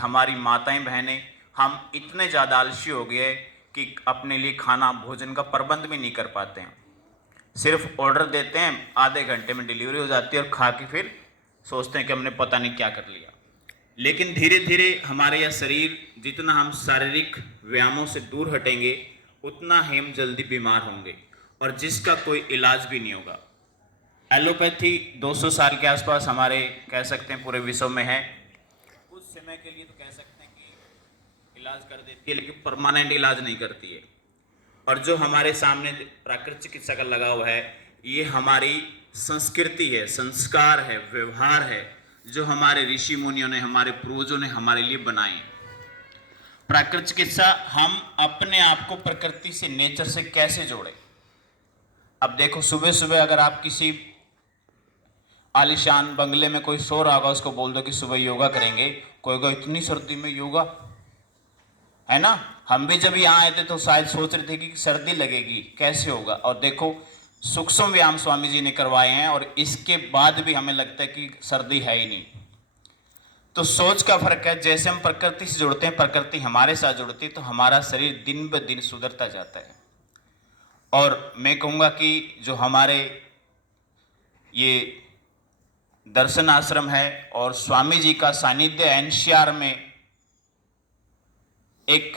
हमारी माताएं बहनें, हम इतने ज़्यादा आलसी हो गए कि अपने लिए खाना भोजन का प्रबंध भी नहीं कर पाते हैं। सिर्फ ऑर्डर देते हैं, आधे घंटे में डिलीवरी हो जाती है और खा के फिर सोचते हैं कि हमने पता नहीं क्या कर लिया। लेकिन धीरे धीरे हमारे यह शरीर, जितना हम शारीरिक व्यायामों से दूर हटेंगे उतना ही हम जल्दी बीमार होंगे, और जिसका कोई इलाज भी नहीं होगा। एलोपैथी 200 साल के आसपास हमारे कह सकते हैं पूरे विश्व में है। कुछ समय के लिए तो कह सकते हैं कि इलाज कर देती है, लेकिन परमानेंट इलाज नहीं करती है। और जो हमारे सामने प्राकृतिक चिकित्सा का लगा हुआ है, ये हमारी संस्कृति है, संस्कार है, व्यवहार है, जो हमारे ऋषि मुनियों ने, हमारे पूर्वजों ने हमारे लिए बनाए। प्राकृतिक चिकित्सा, हम अपने आप को प्रकृति से, नेचर से कैसे जोड़े। अब देखो, सुबह सुबह अगर आप किसी आलीशान बंगले में कोई सो रहा होगा, उसको बोल दो कि सुबह योगा करेंगे, कोई को इतनी सर्दी में योगा, है ना। हम भी जब यहाँ आए थे तो शायद सोच रहे थे कि सर्दी लगेगी, कैसे होगा। और देखो, सूक्ष्म व्यायाम स्वामी जी ने करवाए हैं और इसके बाद भी हमें लगता है कि सर्दी है ही नहीं। तो सोच का फर्क है। जैसे हम प्रकृति से जुड़ते हैं, प्रकृति हमारे साथ जुड़ती है, तो हमारा शरीर दिन ब दिन सुधरता जाता है। और मैं कहूँगा कि जो हमारे ये दर्शन आश्रम है और स्वामी जी का सानिध्य एनसीआर में, एक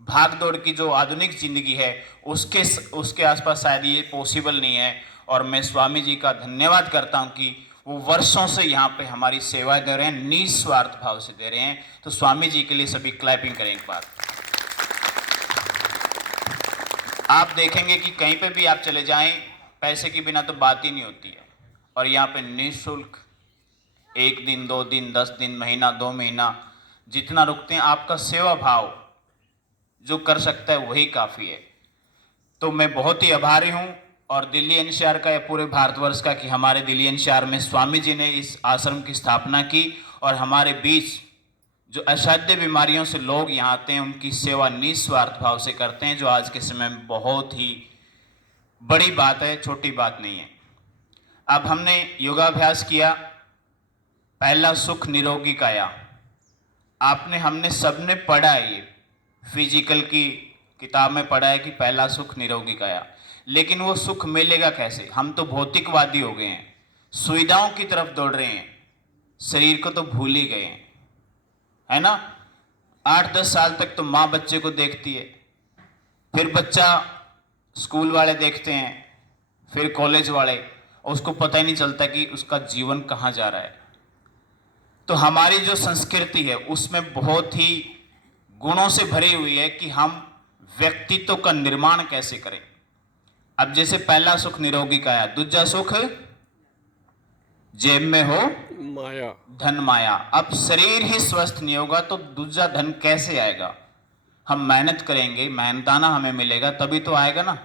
भागदौड़ की जो आधुनिक जिंदगी है उसके आसपास शायद ये पॉसिबल नहीं है। और मैं स्वामी जी का धन्यवाद करता हूं कि वो वर्षों से यहाँ पे हमारी सेवा दे रहे हैं, निस्वार्थ भाव से दे रहे हैं। तो स्वामी जी के लिए सभी क्लैपिंग करें एक बार। आप देखेंगे कि कहीं पे भी आप चले जाएं, पैसे के बिना तो बात ही नहीं होती है। और यहाँ पे निःशुल्क 1 दिन, 2 दिन, 10 दिन, महीना, 2 महीना, जितना रुकते हैं, आपका सेवा भाव जो कर सकता है वही काफ़ी है। तो मैं बहुत ही आभारी हूँ, और दिल्ली एनसीआर का या पूरे भारतवर्ष का, कि हमारे दिल्ली एनसीआर में स्वामी जी ने इस आश्रम की स्थापना की और हमारे बीच जो असाध्य बीमारियों से लोग यहाँ आते हैं उनकी सेवा निस्वार्थ भाव से करते हैं, जो आज के समय में बहुत ही बड़ी बात है, छोटी बात नहीं है। अब हमने योगाभ्यास किया, पहला सुख निरोगी काया। हमने सबने पढ़ा है, ये फिजिकल की किताब में पढ़ा है कि पहला सुख निरोगी काया। लेकिन वो सुख मिलेगा कैसे? हम तो भौतिकवादी हो गए हैं, सुविधाओं की तरफ दौड़ रहे हैं, शरीर को तो भूल ही गए हैं, है ना। 8-10 साल तक तो माँ बच्चे को देखती है, फिर बच्चा स्कूल वाले देखते हैं, फिर कॉलेज वाले, उसको पता ही नहीं चलता कि उसका जीवन कहाँ जा रहा है। तो हमारी जो संस्कृति है उसमें बहुत ही गुणों से भरी हुई है कि हम व्यक्तित्व का निर्माण कैसे करें। अब जैसे पहला सुख निरोगी काया, दूसरा सुख जेब में हो माया, धन माया। अब शरीर ही स्वस्थ नहीं होगा तो दूसरा धन कैसे आएगा? हम मेहनत करेंगे, मेहनताना हमें मिलेगा तभी तो आएगा ना।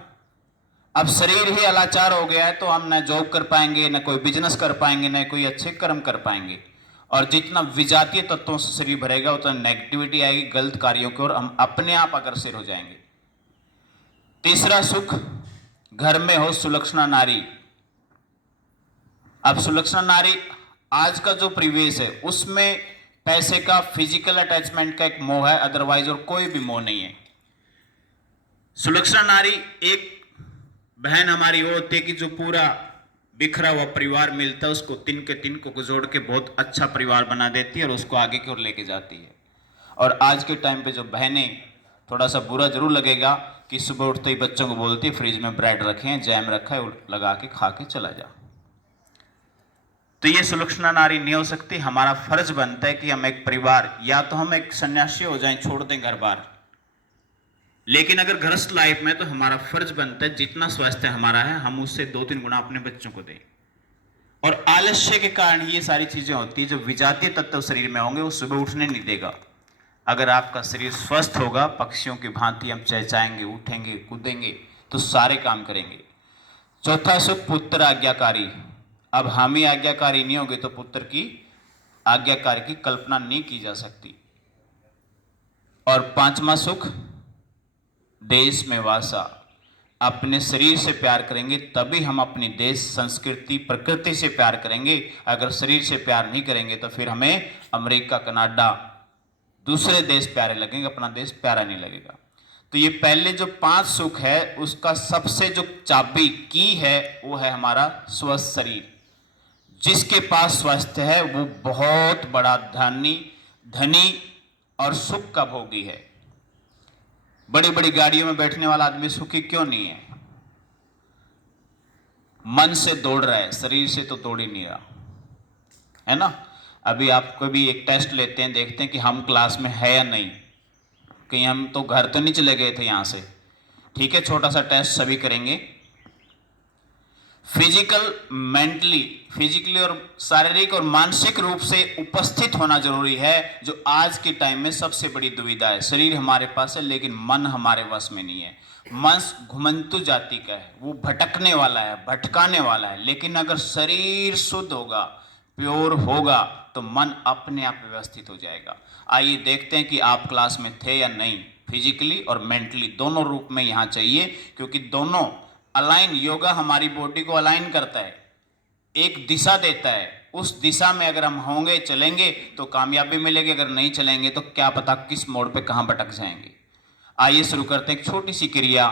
अब शरीर ही अलाचार हो गया है तो हम ना जॉब कर पाएंगे, ना कोई बिजनेस कर पाएंगे, ना कोई अच्छे कर्म कर पाएंगे। और जितना विजातीय तत्वों से शरीर भरेगा उतना नेगेटिविटी आएगी, गलत कार्यों की ओर हम अपने आप अग्रसर हो जाएंगे। तीसरा सुख, घर में हो सुलक्षणा नारी। अब सुलक्षणा नारी, आज का जो परिवेश है उसमें पैसे का, फिजिकल अटैचमेंट का एक मोह है, अदरवाइज और कोई भी मोह नहीं है। सुलक्षणा नारी एक बहन हमारी वो होती है कि जो पूरा बिखरा हुआ परिवार मिलता है उसको तिन को जोड़ के बहुत अच्छा परिवार बना देती है और उसको आगे की ओर लेके जाती है। और आज के टाइम पे जो बहनें, थोड़ा सा बुरा जरूर लगेगा कि सुबह उठते ही बच्चों को बोलती है फ्रिज में ब्रेड रखे हैं, जैम रखा है, लगा के खा के चला जा। तो ये सुलक्षणा नारी नहीं हो सकती। हमारा फर्ज बनता है कि हम एक परिवार, या तो हम एक सन्यासी हो जाएं, छोड़ दें घर बार, लेकिन अगर गृहस्थ लाइफ में तो हमारा फर्ज बनता है जितना स्वास्थ्य हमारा है हम उससे 2-3 गुना अपने बच्चों को दें। और आलस्य के कारण ही ये सारी चीजें होती है। जो विजातीय तत्व शरीर में होंगे वो सुबह उठने नहीं देगा। अगर आपका शरीर स्वस्थ होगा, पक्षियों की भांति हम चहचहाएंगे, उठेंगे, कूदेंगे तो सारे काम करेंगे। चौथा सुख, पुत्र आज्ञाकारी। अब हम ही आज्ञाकारी नहीं होंगे तो पुत्र की आज्ञाकारी की कल्पना नहीं की जा सकती। और पांचवा सुख, देश में वासा। अपने शरीर से प्यार करेंगे तभी हम अपनी देश, संस्कृति, प्रकृति से प्यार करेंगे। अगर शरीर से प्यार नहीं करेंगे तो फिर हमें अमेरिका, कनाडा, दूसरे देश प्यारे लगेंगे, अपना देश प्यारा नहीं लगेगा। तो ये पहले जो 5 सुख है उसका सबसे जो चाबी की है वो है हमारा स्वस्थ शरीर। जिसके पास स्वस्थ है वो बहुत बड़ा धनी और सुख का भोगी है। बड़ी बड़ी गाड़ियों में बैठने वाला आदमी सुखी क्यों नहीं है? मन से दौड़ रहा है, शरीर से तो दौड़ ही नहीं रहा है ना। अभी आपको भी एक टेस्ट लेते हैं, देखते हैं कि हम क्लास में है या नहीं, कहीं हम तो घर तो नहीं चले गए थे यहाँ से। ठीक है, छोटा सा टेस्ट सभी करेंगे। फिजिकली और शारीरिक और मानसिक रूप से उपस्थित होना जरूरी है, जो आज के टाइम में सबसे बड़ी दुविधा है। शरीर हमारे पास है लेकिन मन हमारे वश में नहीं है। मन घुमंतु जाति का है, वो भटकने वाला है, भटकाने वाला है। लेकिन अगर शरीर शुद्ध होगा, प्योर होगा, तो मन अपने आप व्यवस्थित हो जाएगा। आइए देखते हैं कि आप क्लास में थे या नहीं। फिजिकली और मेंटली दोनों रूप में यहाँ चाहिए, क्योंकि दोनों अलाइन, योगा हमारी बॉडी को अलाइन करता है, एक दिशा देता है। उस दिशा में अगर हम होंगे, चलेंगे तो कामयाबी मिलेगी, अगर नहीं चलेंगे तो क्या पता किस मोड़ पे कहाँ भटक जाएंगे। आइए शुरू करते हैं एक छोटी सी क्रिया,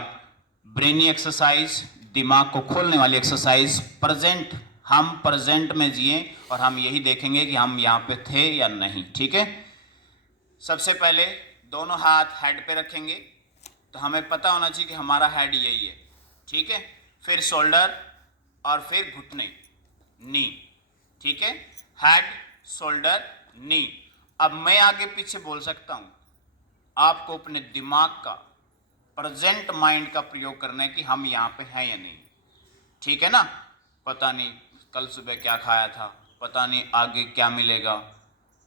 ब्रेनी एक्सरसाइज, दिमाग को खोलने वाली एक्सरसाइज। हम प्रेजेंट में जिए और हम यही देखेंगे कि हम यहाँ पे थे या नहीं। ठीक है, सबसे पहले दोनों हाथ हेड पे रखेंगे, तो हमें पता होना चाहिए कि हमारा हेड यही है। ठीक है, फिर शोल्डर और फिर घुटने, नी। ठीक है, हेड, शोल्डर, नी। अब मैं आगे पीछे बोल सकता हूं, आपको अपने दिमाग का, प्रेजेंट माइंड का प्रयोग करना है कि हम यहां पे हैं या नहीं। ठीक है ना, पता नहीं कल सुबह क्या खाया था, पता नहीं आगे क्या मिलेगा,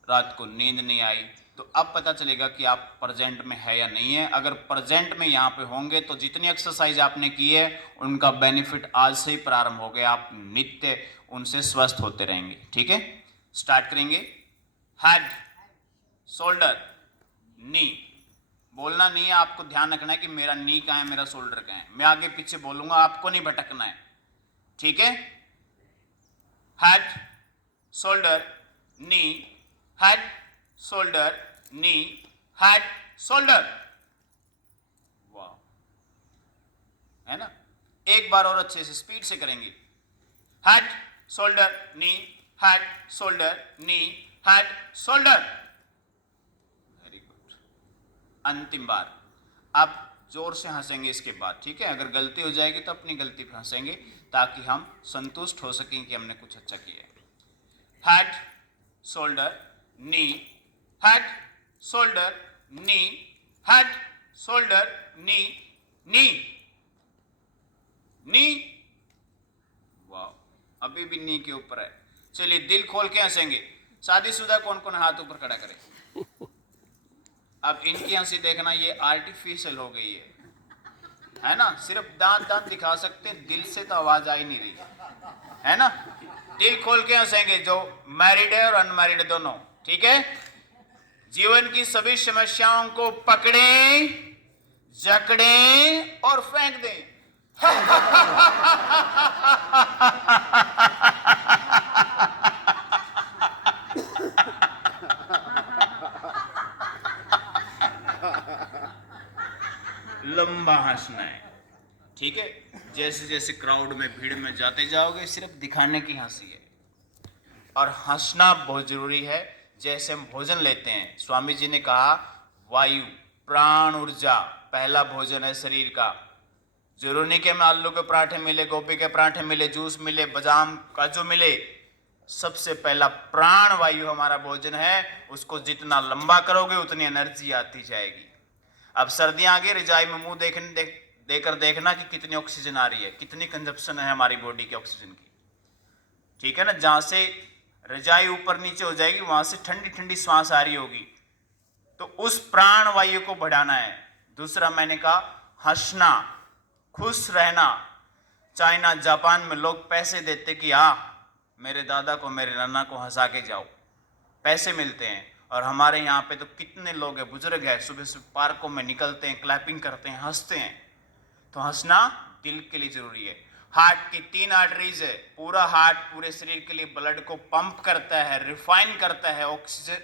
रात को नींद नहीं आई, तो अब पता चलेगा कि आप प्रेजेंट में है या नहीं है। अगर प्रेजेंट में यहाँ पे होंगे तो जितनी एक्सरसाइज आपने की है उनका बेनिफिट आज से ही प्रारंभ हो गया, आप नित्य उनसे स्वस्थ होते रहेंगे। ठीक है, स्टार्ट करेंगे। हेड, शोल्डर, नी। बोलना नहीं है, आपको ध्यान रखना है कि मेरा नी कहाँ है, मेरा शोल्डर कहाँ है। मैं आगे पीछे बोलूंगा, आपको नहीं भटकना है। ठीक है, हेड, शोल्डर, नी, हेड, शोल्डर, नी, हेड, शोल्डर। वाह, है ना। एक बार और अच्छे से स्पीड से करेंगे। हेड, शोल्डर, नी, हेड, शोल्डर, नी, हेड, शोल्डर। Very good. अंतिम बार, आप जोर से हंसेंगे इसके बाद। ठीक है, अगर गलती हो जाएगी तो अपनी गलती पे हंसेंगे, ताकि हम संतुष्ट हो सकें कि हमने कुछ अच्छा किया। हेड, शोल्डर, नी, हेड, शोल्डर, नी, हेड, शोल्डर, नी, नी, नी। वाह, अभी भी नी के ऊपर है। चलिए दिल खोल के हंसेंगे। शादीशुदा कौन कौन हाथ ऊपर खड़ा करे। अब इनकी हंसी देखना, ये आर्टिफिशियल हो गई है ना। सिर्फ दांत दिखा सकते, दिल से तो आवाज आ ही नहीं रही है ना। दिल खोल के हंसेंगे, जो मैरिड है और अनमैरिड दोनों। ठीक है, जीवन की सभी समस्याओं को पकड़ें, जकड़ें और फेंक दें। लंबा हंसना है। ठीक है, जैसे जैसे क्राउड में, भीड़ में जाते जाओगे, सिर्फ दिखाने की हंसी है। और हंसना बहुत जरूरी है। जैसे हम भोजन लेते हैं, स्वामी जी ने कहा वायु, प्राण, ऊर्जा पहला भोजन है शरीर का। जरूरी नहीं कि हमें आलू के पराठे मिले, गोभी के पराठे मिले, जूस मिले, बादाम काजू मिले। सबसे पहला प्राण वायु हमारा भोजन है। उसको जितना लंबा करोगे उतनी एनर्जी आती जाएगी। अब सर्दियां आ गई, रजाई में मुंह देकर देखना कि कितनी ऑक्सीजन आ रही है, कितनी कंजप्शन है हमारी बॉडी की ऑक्सीजन की। ठीक है ना, जहां से रजाई ऊपर नीचे हो जाएगी वहां से ठंडी ठंडी सांस आ रही होगी, तो उस प्राण वायु को बढ़ाना है। दूसरा मैंने कहा हंसना, खुश रहना। चाइना, जापान में लोग पैसे देते कि मेरे दादा को, मेरे नाना को हंसा के जाओ, पैसे मिलते हैं। और हमारे यहाँ पे तो कितने लोग हैं, बुजुर्ग हैं, सुबह सुबह पार्कों में निकलते हैं, क्लैपिंग करते हैं, हंसते हैं। तो हंसना दिल के लिए जरूरी है। हार्ट की 3 आर्टरीज है, पूरा हार्ट पूरे शरीर के लिए ब्लड को पंप करता है, रिफाइन करता है,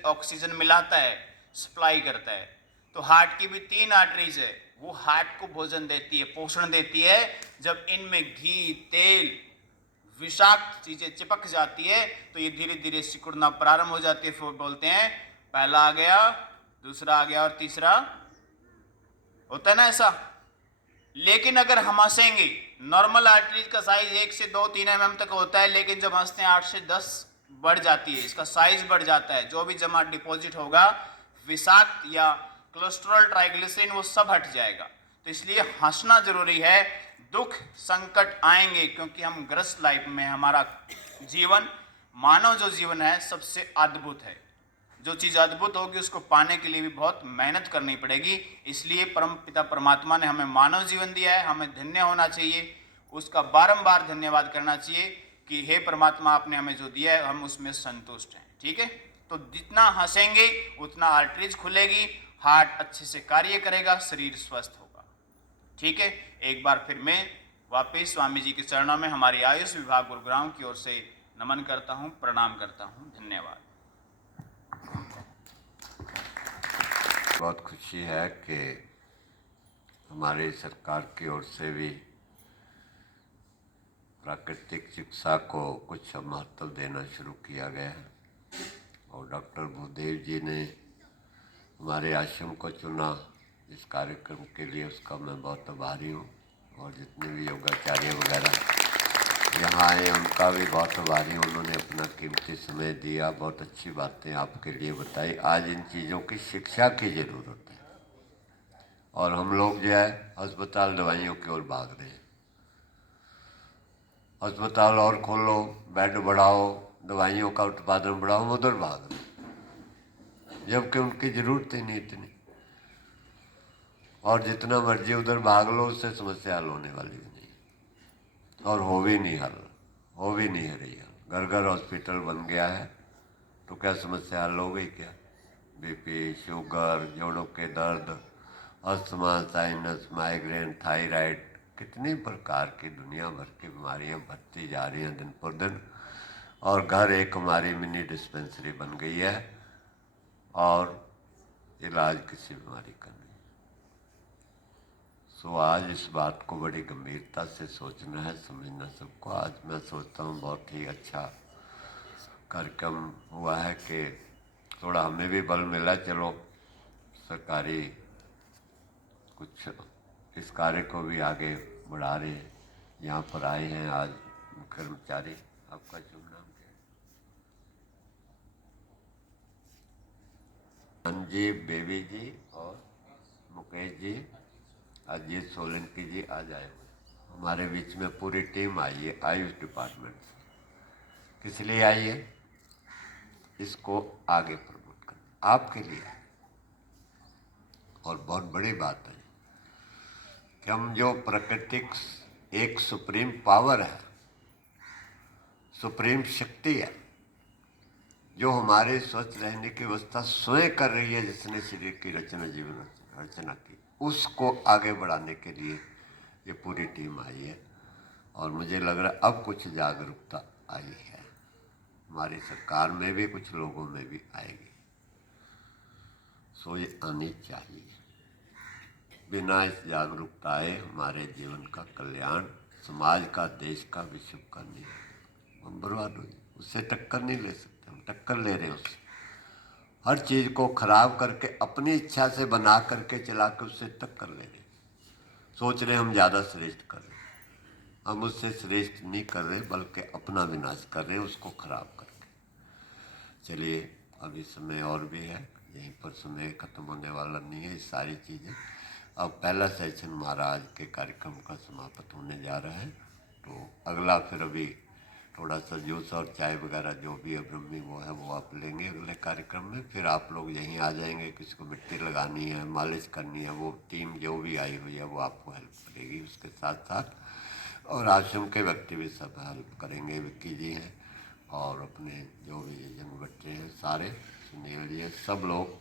ऑक्सीजन मिलाता है। सप्लाई करता है। तो हार्ट की भी 3 आर्टरीज है, वो हार्ट को भोजन देती है, पोषण देती है। जब इनमें घी, तेल, विषाक्त चीजें चिपक जाती है तो ये धीरे धीरे सिकुड़ना प्रारंभ हो जाती है। फिर बोलते हैं पहला आ गया, दूसरा आ गया और तीसरा, होता है ना ऐसा। लेकिन अगर हम हंसेंगे, नॉर्मल आर्टरीज का साइज 1 से 2-3 mm तक होता है, लेकिन जब हंसते हैं 8 से 10 बढ़ जाती है, इसका साइज बढ़ जाता है। जो भी जमा डिपॉजिट होगा, विषाक्त या कोलेस्ट्रॉल, ट्राइग्लिसरीन, वो सब हट जाएगा। तो इसलिए हंसना जरूरी है। दुख संकट आएंगे क्योंकि हम ग्रस्त लाइफ में, हमारा जीवन, मानव जो जीवन है सबसे अद्भुत है। जो चीज़ अद्भुत होगी उसको पाने के लिए भी बहुत मेहनत करनी पड़ेगी। इसलिए परम पिता परमात्मा ने हमें मानव जीवन दिया है, हमें धन्य होना चाहिए, उसका बारंबार धन्यवाद करना चाहिए कि हे परमात्मा, आपने हमें जो दिया है हम उसमें संतुष्ट हैं। ठीक है, तो जितना हंसेंगे उतना आर्टरीज खुलेगी, हार्ट अच्छे से कार्य करेगा, शरीर स्वस्थ होगा। ठीक है, एक बार फिर मैं वापिस स्वामी जी के चरणों में हमारी आयुष विभाग गुरुग्राम की ओर से नमन करता हूँ, प्रणाम करता हूँ। धन्यवाद। बहुत खुशी है कि हमारी सरकार की ओर से भी प्राकृतिक चिकित्सा को कुछ महत्व देना शुरू किया गया है और डॉक्टर भूदेव जी ने हमारे आश्रम को चुना इस कार्यक्रम के लिए, उसका मैं बहुत आभारी हूँ। और जितने भी योगाचार्य वगैरह यहाँ आए उनका भी बहुत आभारी हूँ। उन्होंने अपना कीमती समय दिया, बहुत अच्छी बातें आपके लिए बताई। आज इन चीज़ों की शिक्षा की ज़रूरत है और हम लोग जो है अस्पताल दवाइयों की ओर भाग रहे हैं। अस्पताल और खोलो, बेड बढ़ाओ, दवाइयों का उत्पादन बढ़ाओ, हम उधर भाग रहे हैं, जबकि उनकी ज़रूरत ही नहीं इतनी। और जितना मर्जी उधर भाग लो, उससे समस्या हल होने वाली भी नहीं और हो भी नहीं रही है। घर घर हॉस्पिटल बन गया है तो क्या समस्या हल हो गई क्या? बीपी, शुगर, जोड़ों के दर्द, अस्थमा, साइनस, माइग्रेन, थायराइड, कितनी प्रकार की दुनिया भर की बीमारियां बढ़ती जा रही हैं दिन पर दिन। और घर एक हमारी मिनी डिस्पेंसरी बन गई है और इलाज किसी बीमारी का नहीं। सो आज इस बात को बड़ी गंभीरता से सोचना है, समझना सबको। आज मैं सोचता हूँ बहुत ही अच्छा कार्यक्रम हुआ है कि थोड़ा हमें भी बल मिला। चलो सरकारी कुछ इस कार्य को भी आगे बढ़ा रहे हैं। यहाँ पर आए हैं आज कर्मचारी, आपका शुभ नाम क्या है? संजीव बेबी जी और मुकेश जी, अजीत सोलंकी जी आज आए हुए। हमारे बीच में पूरी टीम आई है आयुष डिपार्टमेंट से। किस लिए आई है? इसको आगे प्रमोट करना आपके लिए। और बहुत बड़ी बात है कि हम जो प्राकृतिक एक सुप्रीम पावर है, सुप्रीम शक्ति है, जो हमारे स्वस्थ रहने की व्यवस्था स्वयं कर रही है, जिसने शरीर की रचना, जीवन रचना की, उसको आगे बढ़ाने के लिए ये पूरी टीम आई है। और मुझे लग रहा है अब कुछ जागरूकता आई है, हमारी सरकार में भी, कुछ लोगों में भी आएगी। सो ये आनी चाहिए। बिना इस जागरूकता आए हमारे जीवन का कल्याण, समाज का, देश का, विश्व का नहीं, हम बर्बाद हो जाए। उससे टक्कर नहीं ले सकते, हम टक्कर ले रहे हैं उससे। हर चीज़ को खराब करके अपनी इच्छा से बना करके चला के उससे टक्कर ले रहे हैं। सोच रहे हम ज़्यादा श्रेष्ठ कर रहे हैं। हम उससे श्रेष्ठ नहीं कर रहे, बल्कि अपना विनाश कर रहे हैं, उसको खराब करके। चलिए, अभी समय और भी है, यहीं पर समय खत्म होने वाला नहीं है। ये सारी चीज़ें, अब पहला सेशन महाराज के कार्यक्रम का समाप्त होने जा रहा है, तो अगला फिर अभी थोड़ा सा जूस और चाय वगैरह जो भी है ब्रह्मी वो है, वो आप लेंगे अगले कार्यक्रम में। फिर आप लोग यहीं आ जाएंगे, किसी को मिट्टी लगानी है, मालिश करनी है, वो टीम जो भी आई हुई है वो आपको हेल्प करेगी उसके साथ साथ। और आश्रम के व्यक्ति भी सब हेल्प करेंगे। विक्की जी हैं और अपने जो भी यंग बच्चे हैं सारे, सुनील जी हैं, सब लोग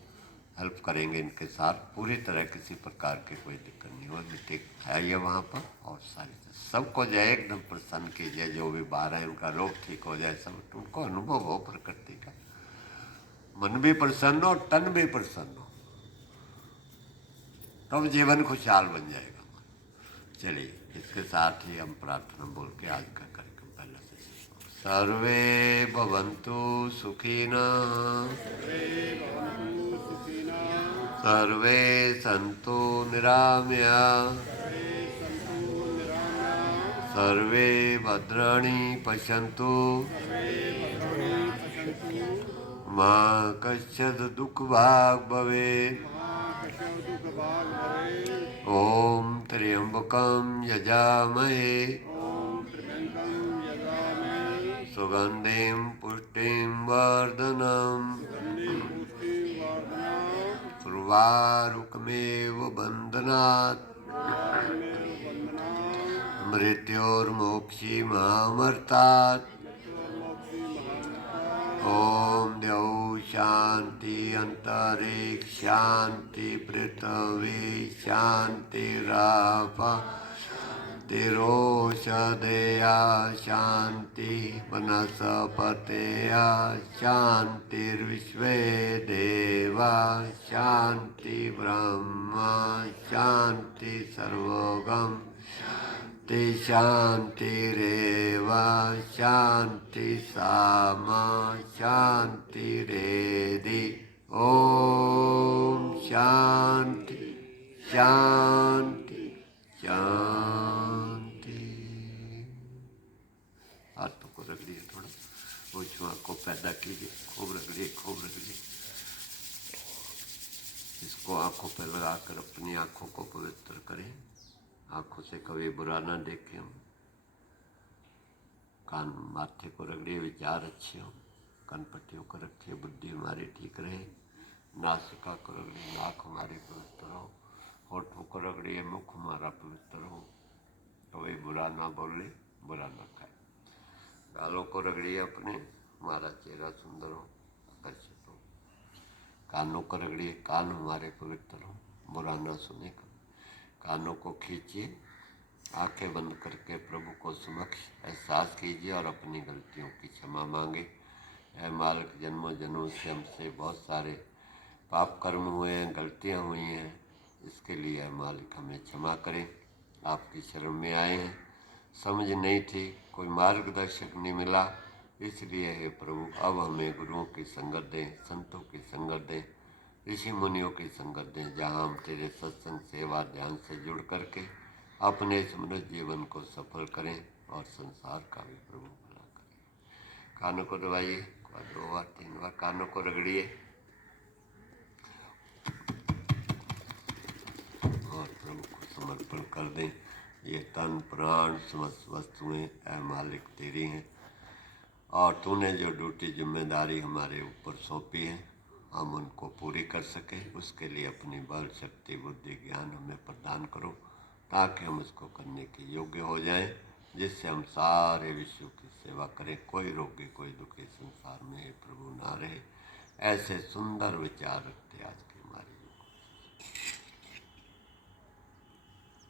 हेल्प करेंगे इनके साथ। पूरी तरह किसी प्रकार की कोई दिक्कत नहीं हो, मिट्टी है ये वहाँ पर। और सारी सबको जो है एकदम प्रसन्न कीजिए, जो भी बाहर है उनका रोग ठीक हो जाए, सब उनको अनुभव हो प्रकृति का, मन भी प्रसन्न हो, तन भी प्रसन्न हो। तब जीवन खुशहाल बन जाएगा। चलिए, इसके साथ ही हम प्रार्थना बोल के आज का कार्यक्रम पहले से सर्वे भवन्तु सुखिनः, सर्वे सन्तु निरामया, सर्वे भद्राणि पश्यन्तु, मा कश्चित् दुःखभाग् भवेत्। ॐ त्र्यम्बकं यजामहे सुगन्धिं पुष्टिं वर्धनम् उर्वारुकमेव बन्धनात् मृत्योर्मोक्षीमामर्तात्। ॐ द्यौः शान्ति अन्तरिक्ष शान्ति पृथिवी शान्तिरापः शान्तिरोषधया शान्ति वनस्पतयः शान्तिर्विश्वे देवा शान्ति ब्रह्म शान्ति सर्वगम् शान्तिरेव शान्ति सामा शान्तिरेधि। ॐ शान्ति शान्ति शान्ति। हाथों को रगड़िए थोड़ा, ओछुआ को पैदा कीजिए, खूब रगड़िए खूब रगड़िए। इसको आंखों पर लगाकर अपनी आंखों को पवित्र करें। आंखों से कभी बुरा ना देखें। कान माथे को रगड़िए, विचार अच्छे हो। कनपट्टियों को रखिए, बुद्धि हमारी ठीक रहे। नासिका को रगड़िए, नाक हमारी पवित्र हो। होठों को रगड़िए, मुख हमारा पवित्र हो। कभी बुरा ना बोले, बुरा ना खाए। गालों को रगड़िए अपने, हमारा चेहरा सुंदर हो, आकर्षित हो। कानों को रगड़िए, कान हमारे पवित्र हो, बुरा ना सुने। कानों को खींचिए, आंखें बंद करके प्रभु को समक्ष एहसास कीजिए और अपनी गलतियों की क्षमा मांगे। ऐ मालिक, जन्मों जन्मों से हमसे बहुत सारे पाप कर्म हुए हैं, गलतियां हुई हैं। इसके लिए ऐ मालिक हमें क्षमा करें। आपकी शरण में आए हैं, समझ नहीं थी, कोई मार्गदर्शक नहीं मिला, इसलिए हे प्रभु अब हमें गुरुओं की संगत दें, संतों की संगत दें, ऋषि मुनियों की संगत दें, जहाँ हम तेरे सत्संग सेवा ध्यान से जुड़ करके अपने समृद्ध जीवन को सफल करें और संसार का भी प्रभु भला करें। कानों को दबाइए, 2 बार 3 बार कानों को रगड़िए और प्रभु को समर्पण कर दें। ये तन प्राण समस्त वस्तुएं ऐ मालिक तेरी हैं और तूने जो ड्यूटी जिम्मेदारी हमारे ऊपर सौंपी है हम उनको पूरी कर सकें। उसके लिए अपनी बल शक्ति बुद्धि ज्ञान हमें प्रदान करो ताकि हम उसको करने के योग्य हो जाएं, जिससे हम सारे विश्व की सेवा करें। कोई रोगी कोई दुखी संसार में प्रभु ना रहे। ऐसे सुंदर विचार रखते आज